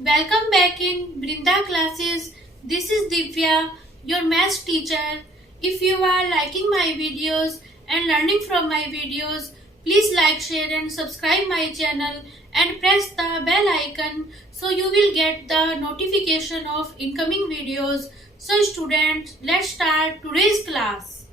Welcome back in Brinda classes. This is Divya, your math teacher. If you are liking my videos and learning from my videos, please like, share and subscribe my channel and press the bell icon so you will get the notification of incoming videos. So students, let's start today's class.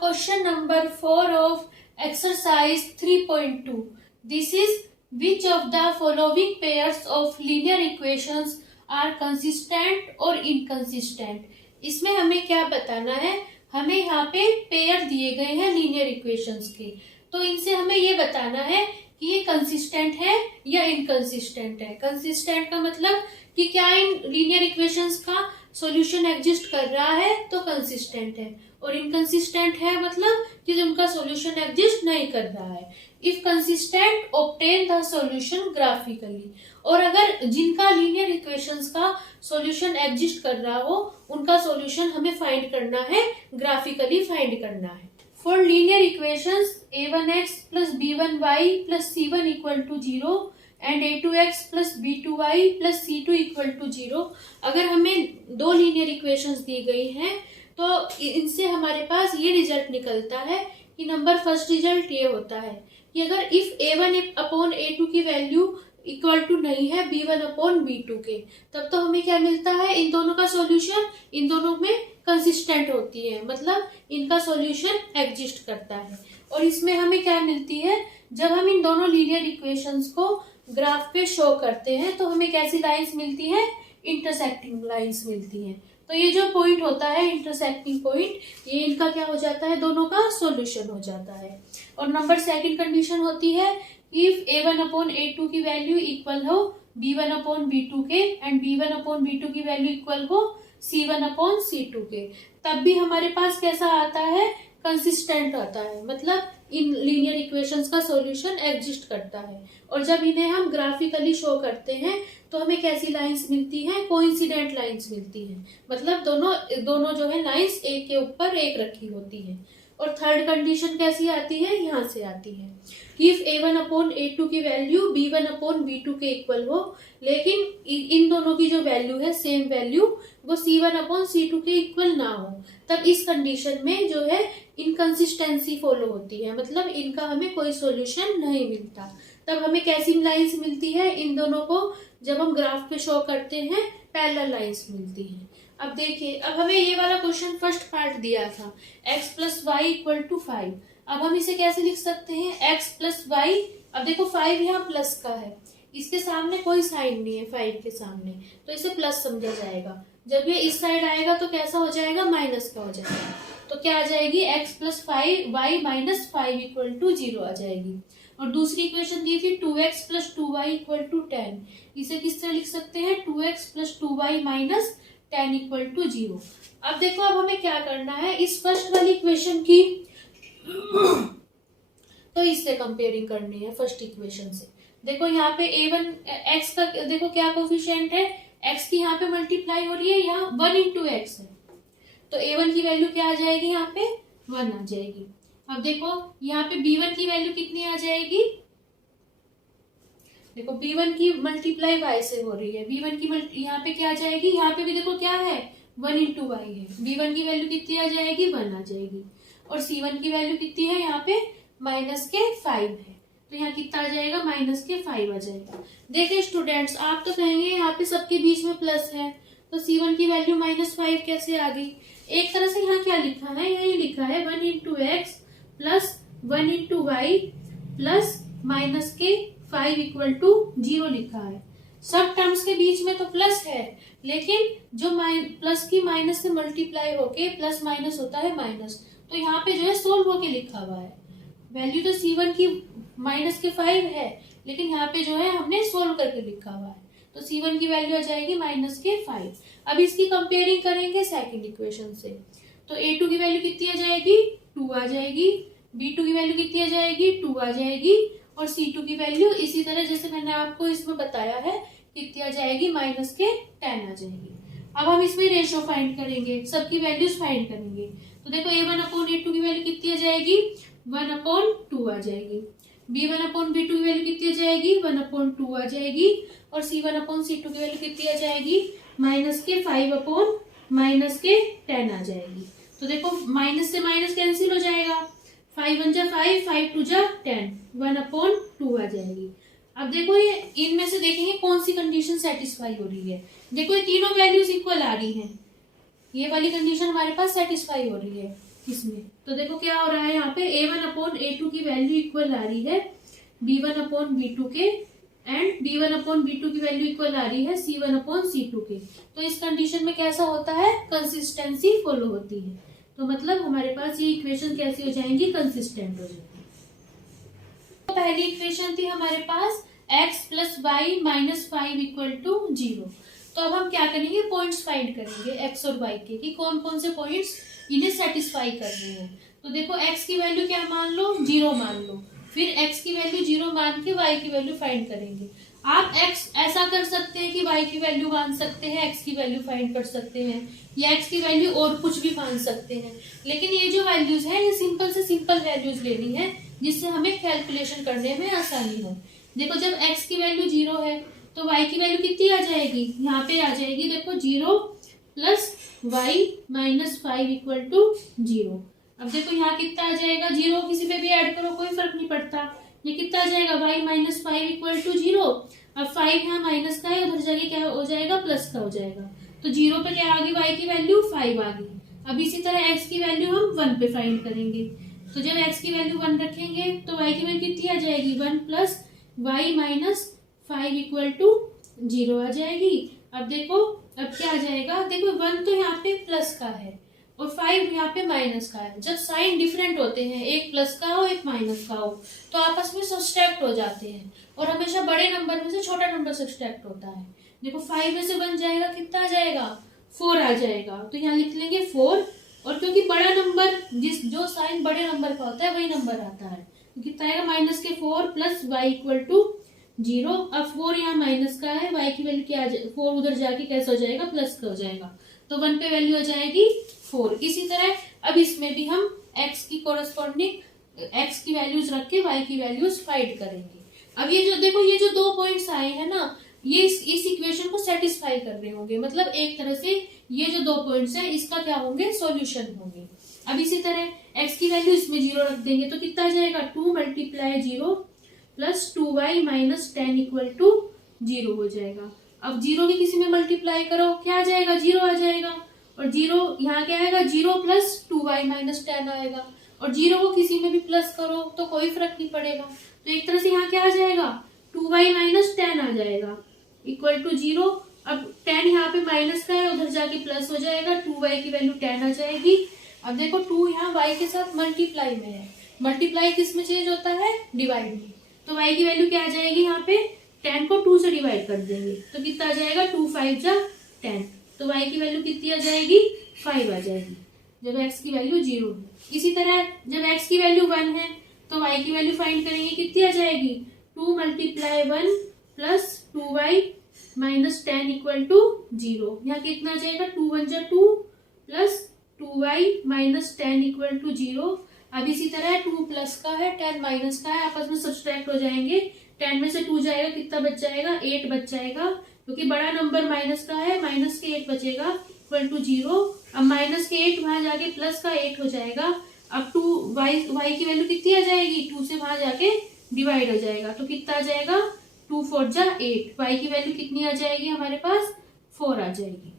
Question number 4 of exercise 3.2. This is which of the following pairs of linear equations are consistent और inconsistent. इसमें हमें क्या बताना है, हमें यहाँ पे pair दिए गए हैं लीनियर इक्वेशंस के, तो इनसे हमें ये बताना है कि ये कंसिस्टेंट है या इनकंसिस्टेंट है. कंसिस्टेंट का मतलब कि क्या इन लीनियर इक्वेशंस का सॉल्यूशन एग्जिस्ट कर रहा है तो कंसिस्टेंट है, और इनकंसिस्टेंट है मतलब कि उनका सॉल्यूशन एग्जिस्ट नहीं कर रहा है. If consistent obtain the solution graphically, और अगर जिनका लीनियर इक्वेशंस का सॉल्यूशन एग्जिस्ट कर रहा हो उनका सॉल्यूशन हमें फाइंड करना है, ग्राफिकली फाइंड करना है. For linear equations a1x plus b1y plus c1 equal to 0 and a2x plus b2y plus c2 equal to 0, अगर हमें दो लीनियर इक्वेशंस दी गई हैं तो इनसे हमारे पास ये रिजल्ट निकलता है कि नंबर फर्स्ट रिजल्ट ये होता है कि अगर इफ a1 अपॉन a2 की वैल्यू इक्वल टू नहीं है b1 अपॉन b2 के, तब तो हमें क्या मिलता है, इन दोनों का सॉल्यूशन इन दोनों में कंसिस्टेंट होती है, मतलब इनका सॉल्यूशन एग्जिस्ट करता है. और इसमें हमें क्या मिलती है, जब हम इन दोनों लीनियर इक्वेशंस को ग्राफ पे शो करते हैं तो हमें कैसी लाइंस मिलती है, इंटरसेक्टिंग लाइंस मिलती हैं. तो ये जो पॉइंट होता है इंटरसेक्टिंग पॉइंट, ये इनका क्या हो जाता है, दोनों का सॉल्यूशन हो जाता है. और नंबर सेकंड कंडीशन होती है इफ a1 अपॉन a2 की वैल्यू इक्वल हो b1 अपॉन b2 के एंड b1 अपॉन b2 की वैल्यू इक्वल हो c1 अपॉन c2 के, तब भी हमारे पास कैसा आता है, कंसिस्टेंट आता है, मतलब इन लीनियर इक्वेशंस का सॉल्यूशन एग्जिस्ट करता है. और जब इन्हें हम ग्राफिकली शो करते हैं तो हमें कैसी लाइंस मिलती हैं, कोइंसिडेंट लाइंस मिलती हैं, मतलब दोनों जो है लाइंस एक के ऊपर एक रखी होती है. और थर्ड कंडीशन कैसी आती है, यहाँ से आती है इफ a1 अपॉन a2 की वैल्यू b1 अपॉन b2 के इक्वल हो, लेकिन इन दोनों की जो वैल्यू है सेम वैल्यू वो c1 अपॉन c2 के इक्वल ना हो, तब इस कंडीशन में जो है इनकंसिस्टेंसी फॉलो होती है, मतलब इनका हमें कोई सॉल्यूशन नहीं मिलता. तब हमें कैसी लाइंस मिलती है, इन दोनों को जब हम ग्राफ पे शो करते हैं पैरेलल लाइंस मिलती हैं. अब देखिए, अब हमें ये वाला क्वेश्चन फर्स्ट पार्ट दिया था x plus y equal to 5. अब हम इसे कैसे लिख सकते हैं, x प्लस वाई, अब देखो 5 यहाँ प्लस का है, इसके सामने कोई साइन नहीं है 5 के सामने, तो इसे प्लस समझा जाएगा. जब ये इस साइड आएगा तो कैसा हो जाएगा, माइनस का हो जाएगा. तो क्या आ जाएगी, x plus y minus 5 equal to 0 आ जाएगी. और दूसरी इक्वेशन दी थी 2x plus 2y equal to 10, इसे किस तरह लिख सकते हैं, 2x plus 2y minus 10 equal to 0. अब देखो, अब हमें क्या करना है, इस फर्स्ट वाली इक्वेशन की तो इससे कंपेयरिंग करनी है फर्स्ट इक्वेशन से. देखो यहाँ पे a1 x का देखो क्या कोफिशिएंट है, x की यहाँ पे मल्टीप्लाई हो रही है, यहाँ 1 इंटू एक्स है, तो a1 की वैल्यू क्या आ जाएगी, यहाँ पे 1 आ जाएगी. अब देखो यहाँ पे b1 की वैल्यू कितनी आ जाएगी, देखो b1 की मल्टीप्लाई y से हो रही है, b1 की यहाँ पे क्या आ जाएगी, यहाँ पे भी देखो क्या है, 1 इंटू वाई है, b1 की वैल्यू कितनी आ जाएगी, 1 आ जाएगी. और c1 की वैल्यू कितनी है, यहाँ पे माइनस के 5 है, तो यहाँ कितना आ जाएगा, माइनस के 5 आ जाएगा. देखिए स्टूडेंट्स, आप तो कहेंगे यहाँ पे सबके बीच में प्लस है, तो c1 की वैल्यू माइनस 5 कैसे आ गई. एक तरह से यहाँ क्या लिखा है, यही लिखा है 1 into x plus 1 into y plus minus के 5 इक्वल टू 0 लिखा है. सब टर्म्स के बीच में तो प्लस है, लेकिन जो प्लस की माइनस से मल्टीप्लाई होके प्लस माइनस होता है माइनस, तो यहाँ पे जो है सोल्व होके लिखा हुआ है. वैल्यू तो c1 की माइनस के 5 है, लेकिन यहाँ पे जो है हमने सोल्व करके लिखा हुआ है, तो c1 की वैल्यू आ जाएगी माइनस के 5. अब इसकी कंपेयरिंग करेंगे सेकंड इक्वेशन से, तो a2 की वैल्यू कितनी आ जाएगी, 2 आ जाएगी, b2 की वैल्यू कितनी आ जाएगी, 2 आ जाएगी, और c2 की वैल्यू इसी तरह जैसे मैंने आपको इसमें बताया है कितनी आ जाएगी, माइनस के 10 आ जाएगी. अब हम इसमें रेशो फाइंड करेंगे, सबकी वैल्यूज फाइंड करेंगे. तो देखो a1 अपॉन a2 की वैल्यू कितनी आ जाएगी, 1/2 आ जाएगी। B1/B2 की वैल्यू कितनी आ जाएगी, 1/2 आ जाएगी। और C1/C2 की वैल्यू कितनी आ जाएगी, -5/-10 आ जाएगी। तो देखो माइनस से माइनस कैंसिल हो जाएगा, 5 1 जा 5, 5 2 जा 10, 1/2 आ जाएगी। अब देखो ये इनमें से देखेंगे कौन सी कंडीशन सेटिस्फाई हो रही है। देखो ये तीनों वैल्यूज इक्वल आ रही हैं, ये वाली कंडीशन हमारे पास सेटिस्फाई हो रही है इसमें। तो देखो क्या हो रहा है यहाँ पे, A1/A2 की वैल्यू इक्वल आ रही है B1/B2 के, एंड B1/B2 की वैल्यू इक्वल आ रही है C1/C2 के। तो इस कंडीशन में कैसा होता है, कंसिस्टेंसी फॉलो होती है। तो मतलब हमारे पास ये इक्वेशन कैसी हो जाएंगी, कंसिस्टेंट हो जाएगी। तो पहली इक्वेशन थी हमारे पास x + y - 5 = 0। तो अब हम क्या करेंगे, पॉइंट्स फाइंड करेंगे x और y के, कि कौन कौन से पॉइंट्स इन्हें सेटिस्फाई कर रहे हैं। तो देखो x की वैल्यू क्या मान लो, 0 मान लो, फिर x की वैल्यू 0 मान के y की वैल्यू फाइंड करेंगे। आप x ऐसा कर सकते हैं कि y की वैल्यू मान सकते हैं, x की वैल्यू फाइंड कर सकते हैं, या x की वैल्यू और कुछ भी मान सकते हैं। लेकिन ये जो वैल्यूज है, ये सिंपल से सिंपल वैल्यूज लेनी है, जिससे हमें कैलकुलेशन करने में आसानी हो। देखो जब x की वैल्यू 0 है तो y की वैल्यू कितनी आ जाएगी, यहाँ पे आ जाएगी, देखो 0 + y - 5 = 0। अब देखो यहाँ कितना आ जाएगा, 0 किसी पे भी ऐड करो कोई फर्क नहीं पड़ता, ये कितना आ जाएगा, y - 5 = 0। अब 5 यहाँ माइनस का है, उधर जाके क्या हो जाएगा, प्लस का हो जाएगा। तो 0 पे क्या आ गई, y की वैल्यू 5 आ गई। अब इसी तरह x की वैल्यू हम 1 पे फाइंड करेंगे। तो जब x की वैल्यू 1 रखेंगे तो y की वैल्यू कितनी आ जाएगी, 1 + y - 5 = 0 आ जाएगी। अब देखो अब क्या आ जाएगा, देखो 1 तो यहाँ पे प्लस का है और 5 यहाँ पे माइनस का है। जब साइन डिफरेंट होते हैं, एक प्लस का हो एक माइनस का हो, तो आपस में सब्सट्रैक्ट हो जाते हैं, और हमेशा बड़े नंबर में से छोटा नंबर सब्सट्रैक्ट होता है। देखो 5 में से 1 जाएगा, कितना आ जाएगा, 4 आ जाएगा। तो यहाँ लिख लेंगे 4, और क्योंकि बड़ा नंबर जो साइन बड़े नंबर का होता है वही नंबर आता है, तो कितना आएगा, -4 + y = 0। अब 4 यहाँ माइनस का है, y की वैल्यू क्या, 4 उधर जाके कैसा हो जाएगा, प्लस का हो जाएगा। तो 1 पे वैल्यू हो जाएगी 4। इसी तरह अब इसमें भी हम x की कोरस्पॉन्डिंग x की वैल्यूज रख के y की वैल्यूज फाइंड करेंगे। अब ये जो देखो, ये जो 2 पॉइंट्स आए हैं ना, ये इस इक्वेशन को सेटिस्फाई कर रहे होंगे, मतलब एक तरह से ये जो 2 पॉइंट्स हैं इसका क्या होंगे, सॉल्यूशन होंगे। अब इसी तरह x की वैल्यू इसमें 0 रख देंगे तो कितना आ जाएगा, 2 × 0 + 2y - 10 = 0 हो जाएगा। अब 0 की किसी में मल्टीप्लाई करो, क्या आ जाएगा, 0 आ जाएगा। और 0 यहाँ क्या आएगा, 0 + 2y - 10 आएगा। और 0 को किसी में भी प्लस करो तो कोई फर्क नहीं पड़ेगा। तो एक तरह से यहाँ क्या आ जाएगा, 2y - 10 आ जाएगा = 0। अब 10 यहाँ पे माइनस का है, उधर जाके प्लस हो जाएगा, 2y की वैल्यू 10 आ जाएगी। अब देखो 2 यहाँ y के साथ मल्टीप्लाई में है, मल्टीप्लाई किस में चेंज होता है, डिवाइड में। तो y की वैल्यू क्या आ जाएगी, यहाँ पे 10 को 2 से डिवाइड कर देंगे तो कितना आ जाएगा, 2 5 जा 10। तो y की वैल्यू कितनी आ जाएगी, 5 आ जाएगी, जब x की वैल्यू 0 है। इसी तरह जब x की वैल्यू 1 है तो y की वैल्यू फाइंड करेंगे, कितनी आ जाएगी, 2 × 1 + 2y - 10 = 0। यहाँ कितना आ जाएगा, 2 1 जा 2 + 2y - 10 = 0। अब इसी तरह 2 प्लस का है, 10 माइनस का है, आपस में सब्सट्रैक्ट हो जाएंगे। 10 में से 2 जाएगा, कितना बच जाएगा, 8 बच जाएगा, क्योंकि बड़ा नंबर माइनस का है, माइनस के 8 बचेगा = 0। अब माइनस के 8 वहां जाके प्लस का 8 हो जाएगा। अब 2 y की वैल्यू कितनी आ जाएगी, 2 से वहां जाके डिवाइड हो जाएगा, तो कितना आ जाएगा, 2 4 जा 8। y की वैल्यू कितनी आ जाएगी, हमारे पास 4 आ जाएगी।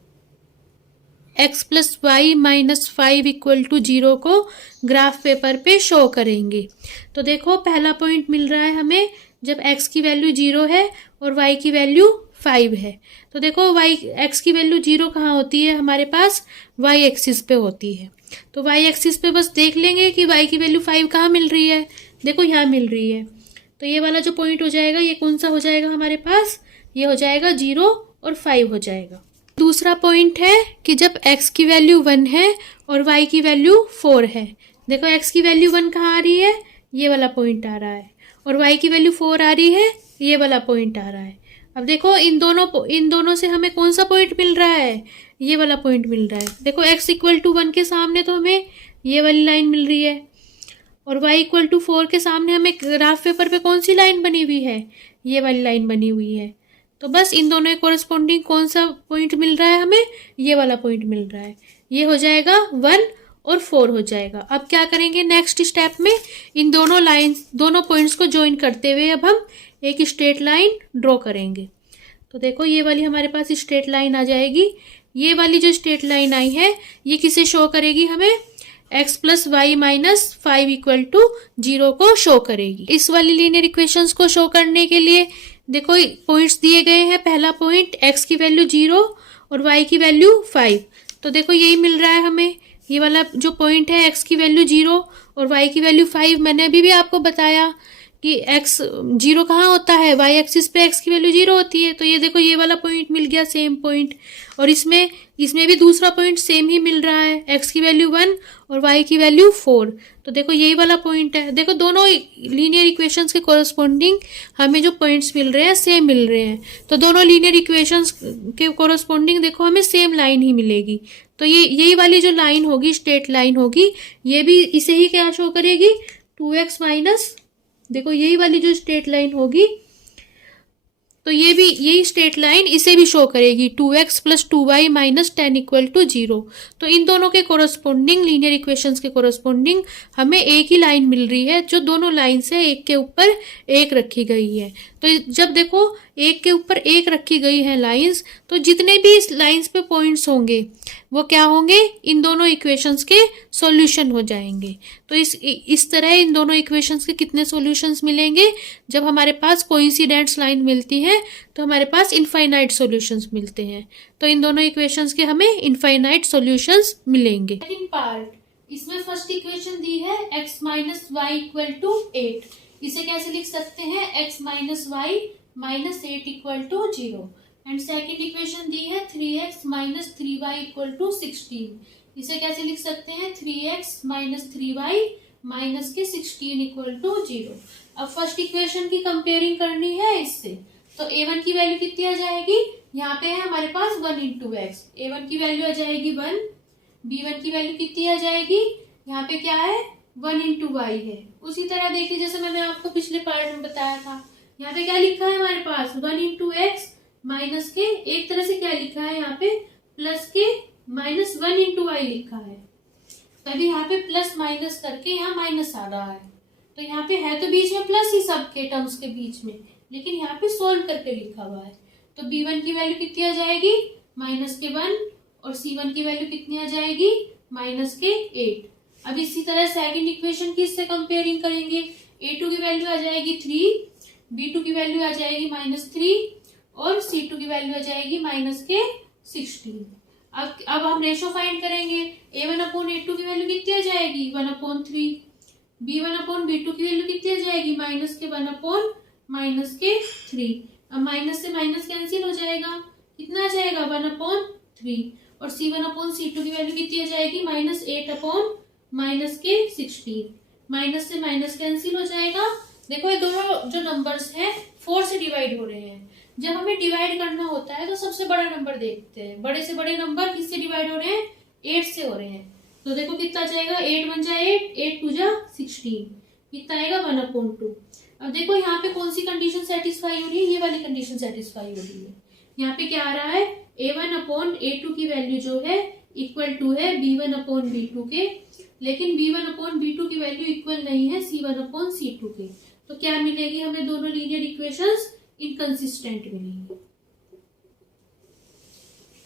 x + y - 5 = 0 को ग्राफ पेपर पे शो करेंगे। तो देखो पहला पॉइंट मिल रहा है हमें, जब x की वैल्यू 0 है और y की वैल्यू 5 है। तो देखो x की वैल्यू 0 कहाँ होती है, हमारे पास y एक्सिस पे होती है। तो y एक्सिस पे बस देख लेंगे कि y की वैल्यू 5 कहाँ मिल रही है, देखो यहाँ मिल रही है। तो ये वाला जो पॉइंट हो जाएगा, ये कौन सा हो जाएगा हमारे पास, ये हो जाएगा 0 और 5 हो जाएगा। दूसरा पॉइंट है कि जब x की वैल्यू 1 है और y की वैल्यू 4 है। देखो x की वैल्यू 1 कहाँ आ रही है, ये वाला पॉइंट आ रहा है, और y की वैल्यू 4 आ रही है, ये वाला पॉइंट आ रहा है। अब देखो इन दोनों से हमें कौन सा पॉइंट मिल रहा है, ये वाला पॉइंट मिल रहा है। देखो x = 1 के सामने तो हमें ये वाली लाइन मिल रही है, और y इक्वल टू 4 के सामने हमें ग्राफ पेपर पे कौन सी लाइन बनी हुई है, ये वाली लाइन बनी हुई है। तो बस इन दोनों के कोरस्पॉन्डिंग कौन सा पॉइंट मिल रहा है हमें, ये वाला पॉइंट मिल रहा है। ये हो जाएगा 1 और 4 हो जाएगा। अब क्या करेंगे नेक्स्ट स्टेप में, इन दोनों लाइंस दोनों पॉइंट्स को ज्वाइन करते हुए अब हम एक स्ट्रेट लाइन ड्रॉ करेंगे। तो देखो ये वाली हमारे पास स्ट्रेट लाइन आ जाएगी। ये वाली जो स्ट्रेट लाइन आई है ये किसे शो करेगी, हमें x plus y minus 5 equal to 0 को शो करेगी। इस वाली लीनियर इक्वेशंस को शो करने के लिए देखो पॉइंट्स दिए गए हैं। पहला पॉइंट x की वैल्यू 0 और y की वैल्यू 5। तो देखो यही मिल रहा है हमें, ये वाला जो पॉइंट है x की वैल्यू 0 और y की वैल्यू 5। मैंने अभी भी आपको बताया कि x 0 कहाँ होता है, y एक्सिस पे x की वैल्यू 0 होती है। तो ये देखो ये वाला पॉइंट मिल गया सेम पॉइंट, और इसमें भी दूसरा पॉइंट सेम ही मिल रहा है, x की वैल्यू 1 और y की वैल्यू 4। तो देखो यही वाला पॉइंट है। देखो दोनों लीनियर इक्वेशंस के कोरस्पॉन्डिंग हमें जो पॉइंट्स मिल रहे हैं सेम मिल रहे हैं। तो दोनों लीनियर इक्वेशंस के कोरस्पॉन्डिंग देखो हमें सेम लाइन ही मिलेगी। तो ये यही वाली जो लाइन होगी स्ट्रेट लाइन होगी, ये भी इसे ही क्या शो करेगी, 2x माइनस, देखो यही वाली जो स्ट्रेट लाइन होगी तो ये भी यही स्ट्रेट लाइन इसे भी शो करेगी 2x plus 2y minus 10 equal to 0। तो इन दोनों के कोरस्पॉन्डिंग लीनियर इक्वेशंस के कोरस्पॉन्डिंग हमें एक ही लाइन मिल रही है, जो दोनों लाइन से एक के ऊपर एक रखी गई है। तो जब देखो एक के ऊपर एक रखी गई है लाइंस, तो जितने भी इस लाइंस पे पॉइंट्स होंगे वो क्या होंगे, इन दोनों इक्वेशंस के सॉल्यूशन हो जाएंगे। तो इस तरह इन दोनों इक्वेशंस के कितने सॉल्यूशंस मिलेंगे, जब हमारे पास कोइंसिडेंट्स लाइन मिलती है तो हमारे पास इनफाइनाइट सॉल्यूशंस मिलते हैं। तो इन दोनों इक्वेशंस के हमें इनफाइनाइट सॉल्यूशंस मिलेंगे। सेकंड पार्ट, इसमें फर्स्ट इक्वेशन दी है x minus Y equal to 8। इसे कैसे लिख सकते हैं, x minus Y minus 8 equal to 0। And second equation दी है 3x minus 3y equal to 16। इसे कैसे लिख सकते हैं, 3x माइनस 3y माइनस के 16 इक्वल टू 0। अब फर्स्ट इक्वेशन की कंपेयरिंग करनी है इससे, तो a1 की वैल्यू कितनी आ जाएगी, यहाँ पे है हमारे पास 1 इंटू एक्स, a1 की वैल्यू आ जाएगी 1, b1 की वैल्यू कितनी आ जाएगी, यहाँ पे क्या है 1 इंटू वाई है। उसी तरह देखिए जैसे मैंने आपको पिछले पार्ट में बताया था, यहाँ पे क्या लिखा है हमारे पास 1 इंटू एक्स माइनस के, एक तरह से क्या लिखा है यहाँ पे प्लस के माइनस 1 इंटू वाई लिखा है। तभी यहाँ पे प्लस माइनस करके यहाँ माइनस आ रहा है। तो यहाँ पे है तो बीच में प्लस ही सबके टर्म्स के बीच में, लेकिन यहाँ पे सोल्व करके लिखा हुआ है। तो b1 की वैल्यू कितनी आ जाएगी, माइनस के 1, और c1 की वैल्यू कितनी आ जाएगी, माइनस के 8। अब इसी तरह सेकंड इक्वेशन की इससे कंपेयरिंग करेंगे, a2 की वैल्यू आ जाएगी 3, b2 की वैल्यू आ जाएगी माइनस 3, और c2 की वैल्यू आ जाएगी माइनस के 16। अब हम रेशो फाइंड करेंगे, a1 अपॉन a2 की वैल्यू कितनी आ जाएगी 1 अपॉन 3, b1 अपॉन b2 की वैल्यू कितनी आ जाएगी माइनस के 1 अपॉन माइनस के 3। अब माइनस से माइनस कैंसिल हो जाएगा, कितना आ जाएगा 1 अपॉन 3, और c1 अपॉन c2 की वैल्यू कितनी आ जाएगी माइनस 8 अपॉन माइनस के 16। माइनस से माइनस कैंसिल हो जाएगा। देखो ये दोनों जो नंबर्स हैं 4 से डिवाइड हो रहे हैं। जब हमें डिवाइड करना होता है तो सबसे बड़ा नंबर देखते हैं, बड़े से बड़े नंबर किससे डिवाइड हो रहे हैं, 8 से हो रहे हैं। तो देखो कितना जाएगा, 8 1 जा 8, 8 2 जा 16, कितना आएगा 1 अपॉन 2। अब देखो यहाँ पे कौन सी कंडीशन सेटिस्फाई हो रही है, ये वाली कंडीशन सेटिस्फाई हो रही है। यहाँ पे क्या आ रहा है, a1 अपॉन a2 की वैल्यू जो है इक्वल टू है b1 अपॉन b2 के, लेकिन b1 अपॉन b2 की वैल्यू इक्वल नहीं है c1 अपॉन c2 के। तो क्या मिलेगी हमें, दोनों लीनियर इक्वेशंस इनकंसिस्टेंट मिलेंगी।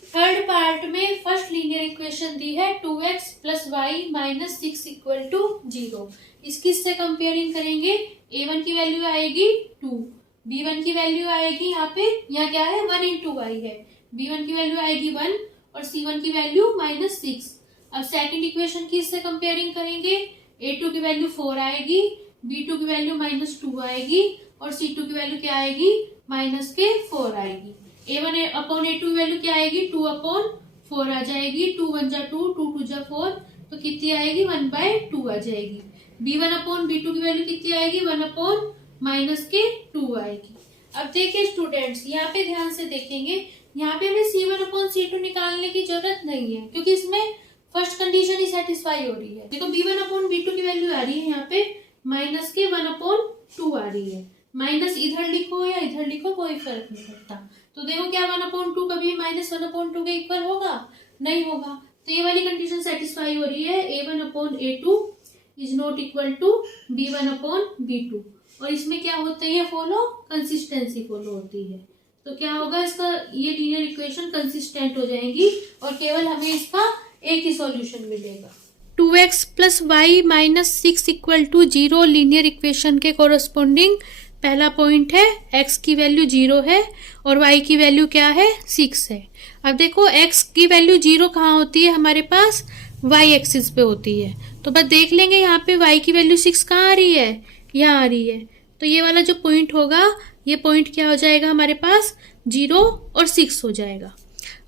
थर्ड पार्ट में फर्स्ट लीनियर इक्वेशन दी है 2x plus y minus 6 equal to 0। इसकी इससे कंपेयरिंग करेंगे, a1 की वैल्यू आएगी 2, b1 की वैल्यू आएगी यहाँ पे, यहाँ क्या है 1 इंटू वाई है, b1 की वैल्यू आएगी 1 और c1 की वैल्यू माइनस 6। अब सेकंड इक्वेशन की इससे कंपेयरिंग करेंगे, a2 की वैल्यू 4 आएगी, b2 की वैल्यू माइनस 2 आएगी, और c2 की वैल्यू क्या आएगी माइनस के 4 आएगी। a1 अपॉन a2 की वैल्यू क्या आएगी 2 अपॉन 4 आ जाएगी, 2 1 जा 2, 2 2 जा 4, तो कितनी आएगी 1/2 आ जाएगी। b1 अपॉन b2 की वैल्यू कितनी आएगी 1 अपॉन माइनस के 2 आएगी। अब देखिए स्टूडेंट्स, यहाँ पे ध्यान से देखेंगे, यहाँ पे हमें c1 अपॉन c2 निकालने की जरूरत नहीं है, क्योंकि इसमें फर्स्ट कंडीशन ही सेटिस्फाई हो रही है। देखो b1/b2 की वैल्यू आ रही है यहाँ पे माइनस के 1/2 आ रही है। माइनस इधर लिखो या इधर लिखो कोई फर्क नहीं पड़ता। तो देखो क्या 1/2 कभी -1/2 के इक्वल होगा? नहीं होगा। तो ये वाली कंडीशन सेटिस्फाई हो रही है, a1/a2 is not equal to b1/b2। और इसमें क्या होता है, फॉलो कंसिस्टेंसी फॉलो होती है। तो क्या होगा इसका, ये लीनियर इक्वेशन कंसिस्टेंट हो जाएंगी और केवल हमें इसका एक ही सॉल्यूशन मिलेगा। 2x plus y minus 6 equal to 0 linear equation के कोरस्पोंडिंग पहला पॉइंट है, x की वैल्यू 0 है और y की वैल्यू क्या है, 6 है। अब देखो x की वैल्यू 0 कहाँ होती है, हमारे पास y एक्सिस पे होती है। तो बस देख लेंगे यहाँ पे y की वैल्यू 6 कहाँ आ रही है, यहाँ आ रही है। तो ये वाला जो पॉइंट होगा, ये पॉइंट क्या हो जाएगा हमारे पास, 0 और 6 हो जाएगा।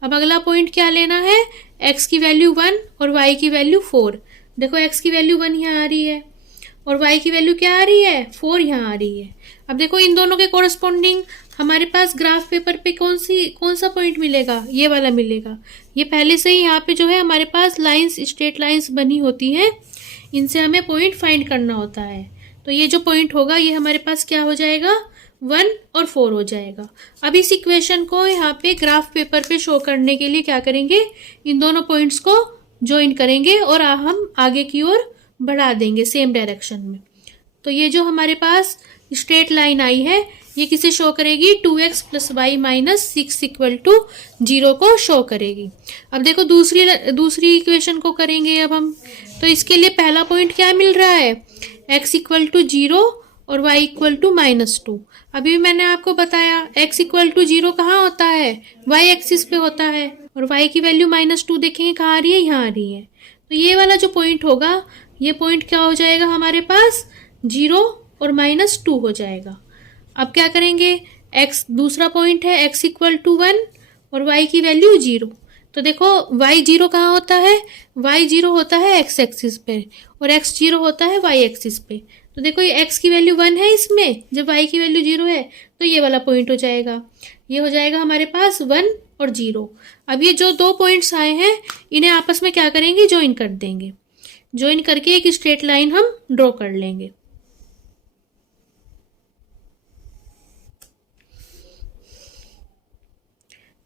अब अगला पॉइंट क्या लेना है, x की वैल्यू 1 और y की वैल्यू 4। देखो x की वैल्यू 1 यहाँ आ रही है और y की वैल्यू क्या आ रही है, 4 यहाँ आ रही है। अब देखो इन दोनों के कोरस्पोंडिंग हमारे पास ग्राफ पेपर पे कौन सा पॉइंट मिलेगा, ये वाला मिलेगा। ये पहले से ही यहाँ पे जो है हमारे पास लाइंस, स्ट्रेट लाइंस बनी होती हैं, इनसे हमें पॉइंट फाइंड करना होता है। तो ये जो पॉइंट होगा ये हमारे पास क्या हो जाएगा, 1 और 4 हो जाएगा। अब इस इक्वेशन को यहाँ पे ग्राफ पेपर पे शो करने के लिए क्या करेंगे, इन दोनों पॉइंट्स को ज्वाइन करेंगे और हम आगे की ओर बढ़ा देंगे सेम डायरेक्शन में। तो ये जो हमारे पास स्ट्रेट लाइन आई है, ये किसे शो करेगी, 2x plus y minus 6 equal to 0 को शो करेगी। अब देखो दूसरी इक्वेशन को करेंगे अब हम। तो इसके लिए पहला पॉइंट क्या मिल रहा है, x इक्वल टू 0 और y इक्वल टू -2। अभी मैंने आपको बताया x इक्वल टू 0 कहाँ होता है, y एक्सिस पे होता है और y की वैल्यू -2 देखेंगे कहाँ आ रही है, यहाँ आ रही है। तो ये वाला जो पॉइंट होगा, ये पॉइंट क्या हो जाएगा हमारे पास, 0 और -2 हो जाएगा। अब क्या करेंगे, x दूसरा पॉइंट है, x इक्वल टू 1 और y की वैल्यू 0। तो देखो y 0 कहाँ होता है, y 0 होता है x एक्सिस पे और x 0 होता है y एक्सिस पे। तो देखो ये x की वैल्यू 1 है इसमें, जब y की वैल्यू 0 है तो ये वाला पॉइंट हो जाएगा। ये हो जाएगा हमारे पास 1 और 0। अब ये जो दो पॉइंट्स आए हैं इन्हें आपस में क्या करेंगे, ज्वाइन कर देंगे। ज्वाइन करके एक स्ट्रेट लाइन हम ड्रॉ कर लेंगे।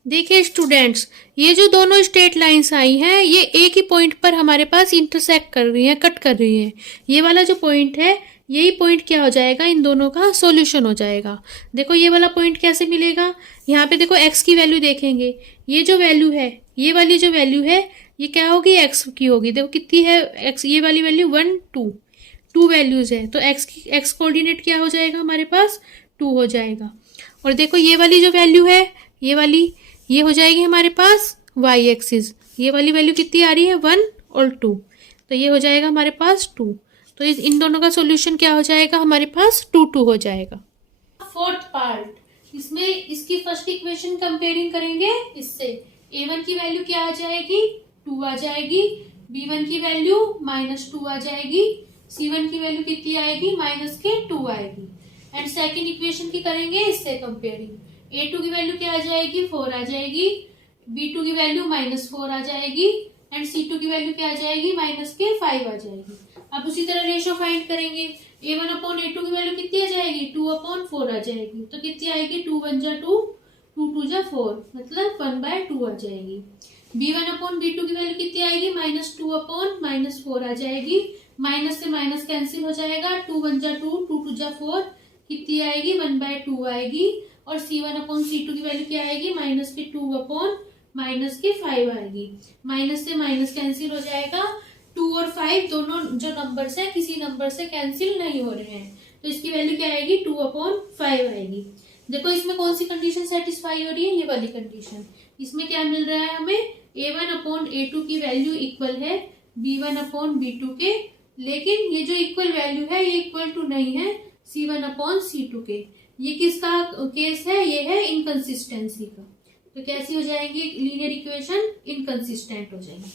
देखिए स्टूडेंट्स, ये जो दोनों स्ट्रेट लाइंस आई हैं ये एक ही पॉइंट पर हमारे पास इंटरसेक्ट कर रही हैं, कट कर रही हैं। ये वाला जो पॉइंट है, यही पॉइंट क्या हो जाएगा, इन दोनों का सॉल्यूशन हो जाएगा। देखो ये वाला पॉइंट कैसे मिलेगा, यहाँ पे देखो x की वैल्यू देखेंगे, ये जो वैल्यू है, ये वाली जो वैल्यू है ये क्या होगी, x की होगी। देखो कितनी है x, ये वाली वैल्यू 1 2 वैल्यूज है। तो x कोऑर्डिनेट क्या हो जाएगा हमारे पास, 2 हो जाएगा। और देखो ये वाली जो वैल्यू है, ये वाली, ये हो जाएगी हमारे पास y एक्सिस। ये वाली वैल्यू कितनी आ रही है, 1 और 2। तो ये हो जाएगा हमारे पास 2। तो इन दोनों का सॉल्यूशन क्या हो जाएगा हमारे पास, 2 2 हो जाएगा। फोर्थ पार्ट, इसमें इसकी फर्स्ट इक्वेशन कंपेयरिंग करेंगे इससे। a1 की वैल्यू क्या आ जाएगी, 2 आ जाएगी। b1 की वैल्यू -2 आ जाएगी। c1 की वैल्यू कितनी आएगी, -2 आएगी। एंड सेकेंड इक्वेशन की करेंगे इससे कंपेयरिंग। a2 की वैल्यू क्या आ जाएगी, 4 आ जाएगी। b2 की वैल्यू -4 आ जाएगी एंड c2 की वैल्यू क्या आ जाएगी, -5 आ जाएगी। अब उसी तरह रेशो फाइंड करेंगे। a1/a2 की वैल्यू कितनी आ जाएगी, 2/4 आ जाएगी। तो कितनी आएगी, 2 1 जा 2, 2 2 जा 4, मतलब 1/2 आ जाएगी। b1/b2 की वैल्यू कितनी आएगी, -2/-4 आ जाएगी। माइनस से माइनस कैंसिल हो जाएगा, 2 1 जा 2, 2 2 जा 4, कितनी आएगी, 1/2 आएगी। और c1/c2 की वैल्यू क्या आएगी, -2/-5 आएगी। माइनस से माइनस कैंसिल हो जाएगा, 2 और 5 दोनों जो नंबर्स है किसी नंबर से कैंसिल नहीं हो रहे हैं, तो इसकी वैल्यू क्या आएगी, 2/5 आएगी। देखो इसमें कौन सी कंडीशन सेटिस्फाई हो रही है, ये वाली कंडीशन। इसमें क्या मिल रहा है हमें, a1/a2 की वैल्यू इक्वल है b1/b2 के, लेकिन ये जो इक्वल वैल्यू है ये इक्वल टू नहीं है c1/c2 के। ये किसका केस है, ये है इनकंसिस्टेंसी का। तो कैसी हो जाएंगी लीनियर इक्वेशन, इनकंसिस्टेंट हो जाएंगी।